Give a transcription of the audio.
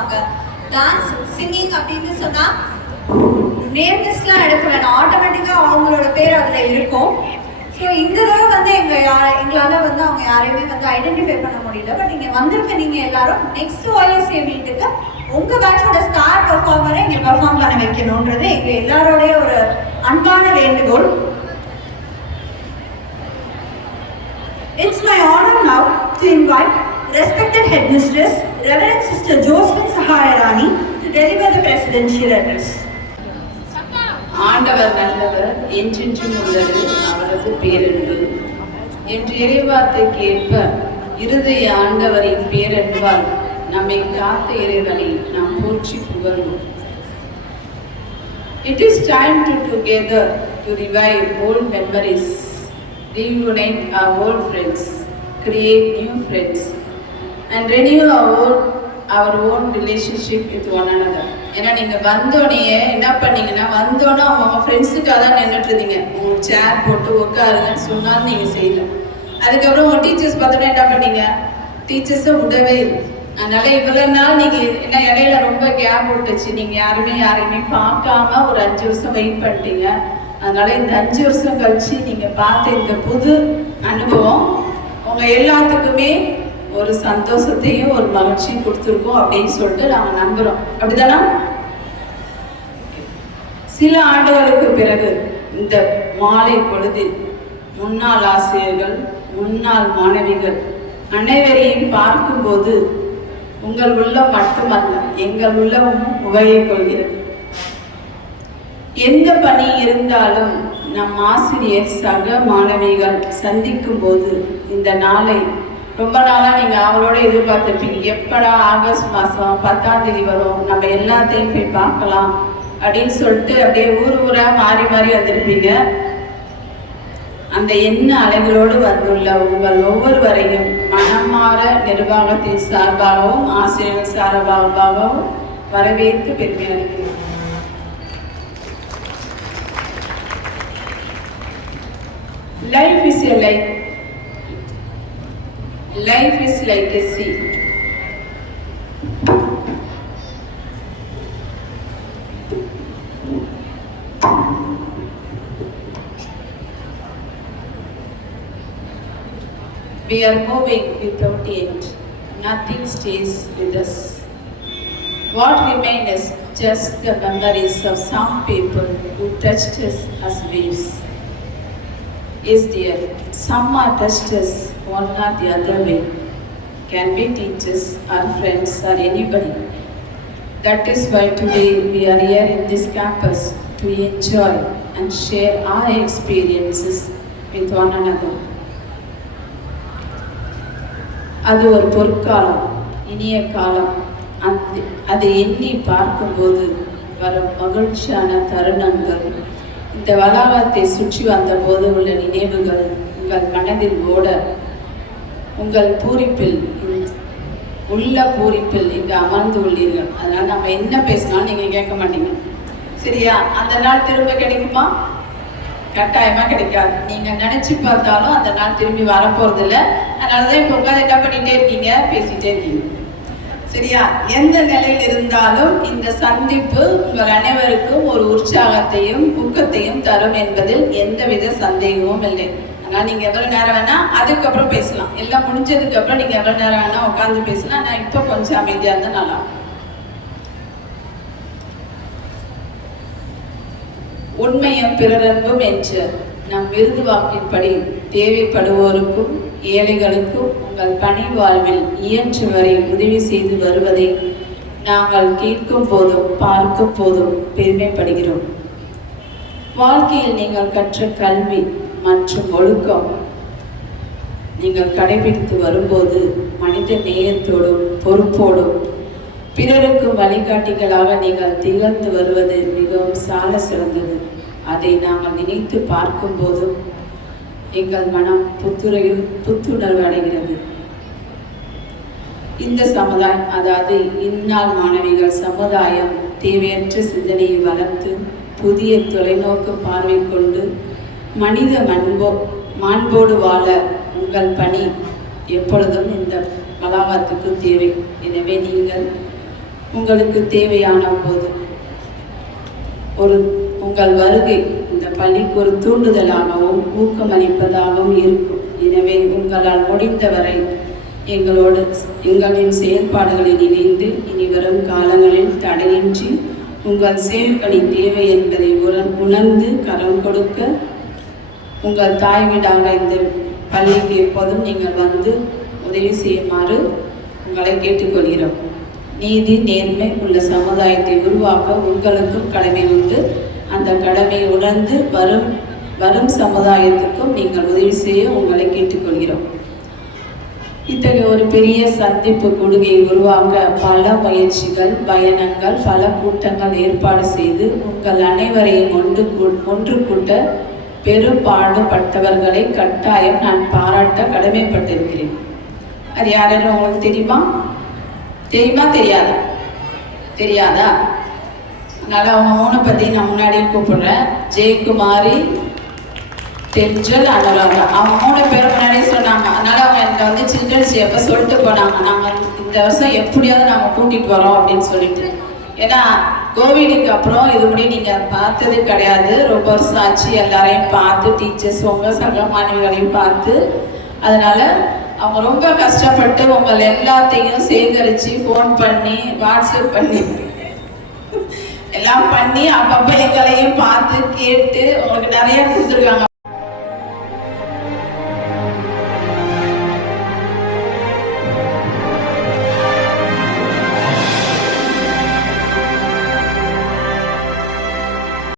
இருப்பாங்க. Dance singing அப்படின்னு சொன்னால் நேம் லிஸ்ட்லாம் எடுக்க வேணாம், ஆட்டோமேட்டிக்காக அவங்களோட பேர் அதில் இருக்கும். ஸோ இந்த தடவை வந்து எங்களால் வந்து அவங்க யாரையுமே வந்து ஐடென்டிஃபை பண்ண முடியல. பட் இங்கே வந்திருக்க நீங்கள் எல்லாரும் நெக்ஸ்ட் OSA மீட்டுக்கு உங்கள் பேட்சோட ஸ்டார் பெர்ஃபார்மரை இங்கே பெர்ஃபார்ம் பண்ண வைக்கணுன்றது எங்கள் எல்லாரோடைய ஒரு அன்பான வேண்டுகோள். It's my honor now to invite respected headmistress, Reverend Sister Josephine Sahayarani, to deliver the presidential address. ஆண்டவர் நல்லவர், என்றென்றும் உள்ளது அவரது பேரன்பு. என்று இறைவார்த்தைக்கு ஏற்ப இருதய ஆண்டவரின் பேரன்பால் நம்மை காத்த இறைவனை நாம் போற்றி புகழ்வோம். It is time to together to revive old memories, reunite our old friends, create new friends, and renew our own relationship with one another. ஏன்னா நீங்கள் வந்தோடனே என்ன பண்ணீங்கன்னா, வந்தோன்னே அவங்க ஃப்ரெண்ட்ஸுக்காக தான் நின்றுட்டு இருந்தீங்க. உங்களுக்கு சேர் போட்டு உட்காருங்கன்னு சொன்னாலும் நீங்கள் செய்யல. அதுக்கப்புறம் உங்கள் டீச்சர்ஸ் பார்த்தோன்னா என்ன பண்ணீங்க, டீச்சர்ஸை விடவே இல்லை. அதனால இவ்வளோ நாள் நீங்கள் என்ன இடையில ரொம்ப கேப் விட்டுச்சு, நீங்கள் யாரையுமே பார்க்காம ஒரு 5 வருஷம் வெயிட் பண்ணிட்டீங்க. அதனால இந்த 5 வருஷம் கழிச்சு நீங்கள் பார்த்த இந்த புது அனுபவம் உங்கள் எல்லாத்துக்குமே ஒரு சந்தோஷத்தையும் ஒரு மகிழ்ச்சியும் கொடுத்துருக்கோம் அப்படின்னு சொல்லிட்டு நாங்கள் நம்புகிறோம். அப்படிதானா? சில ஆண்டுகளுக்கு பிறகு இந்த மாலை பொழுதில் முன்னாள் ஆசிரியர்கள், முன்னாள் மாணவிகள் அனைவரையும் பார்க்கும்போது உங்கள் உள்ளம் மட்டுமல்ல, எங்கள் உள்ளமும் உவகை கொள்கிறது. எந்த பணி இருந்தாலும் நம் ஆசிரியர் சக மாணவிகள் சந்திக்கும் போது இந்த நாளை ரொம்ப நாளாக நீங்கள் அவளோட எதிர்பார்த்துருப்பீங்க. எப்படா ஆகஸ்ட் மாதம் 10ஆம் தேதி வரும், நம்ம எல்லாத்தையும் போய் பார்க்கலாம் அப்படின்னு சொல்லிட்டு அப்படியே ஊராக மாறி மாறி வந்திருப்பீங்க. அந்த எண்ண அலைகளோடு வந்துள்ள உங்கள் ஒவ்வொருவரையும் மனமாற நிர்வாகத்தின் சார்பாகவும் ஆசிரியர்கள் சார்பாகவும் வரவேற்று பெருமை அளிக்கிறோம். Life is like a sea. We are moving without end. Nothing stays with us. What remains is just the memories of some people who touched us as waves. Yes, dear, some are touched us one or the other way. Can be teachers, our friends, or anybody. That is why today we are here in this campus to enjoy and share our experiences with one another. அது ஒரு பொற்காலம், இனிய காலம். அதை எண்ணி பார்க்கும்போது வரும் மகிழ்ச்சியான தருணங்கள், இந்த வளாகத்தை சுற்றி வந்த போது உள்ள நினைவுகள் உங்கள் மனதில் ஓட, உங்கள் பூரிப்பில் இங்கு அமர்ந்து உள்ளீர்கள். அதனால் நம்ம என்ன பேசினாலும் நீங்கள் கேட்க மாட்டீங்க, சரியா? அந்த நாள் திரும்ப கிடைக்குமா? கட்டாயமாக கிடைக்காது. நீங்கள் நினச்சி பார்த்தாலும் அந்த நாள் திரும்பி வரப்போகிறதில்ல. அதனால தான் இப்போ உட்காந்து என்ன பண்ணிகிட்டே இருக்கீங்க, பேசிகிட்டே இருக்கீங்க, சரியா? எந்த நிலையில் இருந்தாலும் இந்த சந்திப்பு உங்கள் அனைவருக்கும் ஒரு உற்சாகத்தையும் ஊக்கத்தையும் தரும் என்பதில் எந்தவித சந்தேகமும் இல்லை. அதனால் நீங்கள் எவ்வளோ நேரம் வேணால் அதுக்கப்புறம் பேசலாம். எல்லாம் முடிஞ்சதுக்கப்புறம் நீங்கள் எவ்வளோ நேரம் வேணால் உட்காந்து பேசலாம். நான் இப்போ கொஞ்சம் அமைதியாக இருந்தால் நல்லா. உண்மையும் பிறரன்பும் என்ற நம் விருது வாக்கின்படி தேவைப்படுவோருக்கும் ஏழைகளுக்கும் உங்கள் பணி வாழ்வில் இயன்ற வரை உதவி செய்து வருவதை நாங்கள் கேட்கும் போதும் பார்க்கும் போதும் பெருமைப்படுகிறோம். வாழ்க்கையில் நீங்கள் கற்ற கல்வி மற்றும் ஒழுக்கம் நீங்கள் கடைபிடித்து வரும்போது மனித நேயத்தோடும் பொறுப்போடும் பிறருக்கு வழிகாட்டிகளாக நீங்கள் திகழ்ந்து வருவது மிகவும் சால சிறந்தது. அதை நாங்கள் நினைத்து பார்க்கும் போதும் எங்கள் மனம் புத்துணர்வு அடைகிறது. இந்த சமுதாயம், அதாவது இந்நாள் மாணவிகள் சமுதாயம் தேவையற்ற சிந்தனையை வளர்த்து புதிய தொலைநோக்கு பார்வை கொண்டு மனித மாண்போடு வாழ உங்கள் பணி எப்பொழுதும் இந்த வளாகத்துக்கு தேவை. எனவே நீங்கள் உங்களுக்கு தேவையான போது உங்கள் வருகை இந்த பள்ளிக்கு ஒரு தூண்டுதலாகவும் ஊக்கமளிப்பதாகவும் இருக்கும். எனவே உங்களால் முடிந்தவரை எங்களின் செயல்பாடுகளில் இணைந்து இனி வரும் காலங்களில் தடையின்றி உங்கள் சேவைப்பணி தேவை என்பதை உணர்ந்து கரம் கொடுக்க உங்கள் தாய் வீடாக இந்த பள்ளிக்கு எப்போதும் நீங்கள் வந்து உதவி செய்யுமாறு உங்களை கேட்டுக்கொள்கிறோம். நீதி நேர்மை உள்ள சமுதாயத்தை உருவாக்க உங்களுக்கும் கடமை உண்டு. அந்த கடமையை உணர்ந்து வரும் சமுதாயத்துக்கும் நீங்கள் உதவி செய்ய உங்களை கேட்டுக்கொள்கிறோம். இத்தகைய ஒரு பெரிய சந்திப்பு கொடுகையை உருவாக்க பல முயற்சிகள், பயணங்கள், பல கூட்டங்கள் ஏற்பாடு செய்து உங்கள் அனைவரையும் ஒன்று கூட்ட பெரும்பாடுபட்டவர்களை கட்டாயம் நான் பாராட்ட கடமைப்பட்டிருக்கிறேன். அது யாரும் உங்களுக்கு தெரியுமா? தெரியாதா? தெரியாதா? அதனால் அவங்க 3 பற்றி நான் முன்னாடியே கூப்பிடுறேன். ஜெயக்குமாரி, தென்றல், அனுராதா. அவங்க 3 பேரும் முன்னாடியே சொன்னாங்க. அதனால் அவங்க எனக்கு வந்து சில்ட்ரன்ஸ் எப்போ சொல்லிட்டு போனாங்க, நாங்கள் இந்த வருஷம் எப்படியாவது நாங்கள் கூட்டிகிட்டு வரோம் அப்படின்னு சொல்லிட்டு. ஏன்னா கோவிடுக்கு அப்புறம் இது முடி நீங்கள் பார்த்தது கிடையாது. ரொம்ப வருஷம் ஆச்சு எல்லாரையும் பார்த்து, டீச்சர்ஸ் உங்கள் சக மாணவிகளையும் பார்த்து. அதனால் அவங்க ரொம்ப கஷ்டப்பட்டு உங்கள் எல்லாத்தையும் சேகரித்து ஃபோன் பண்ணி வாட்ஸ்அப் பண்ணி எல்லாம் பண்ணி அப்பப்போ எங்களையும் பார்த்து கேட்டு உங்களுக்கு நிறைய கொடுத்துருக்காங்க.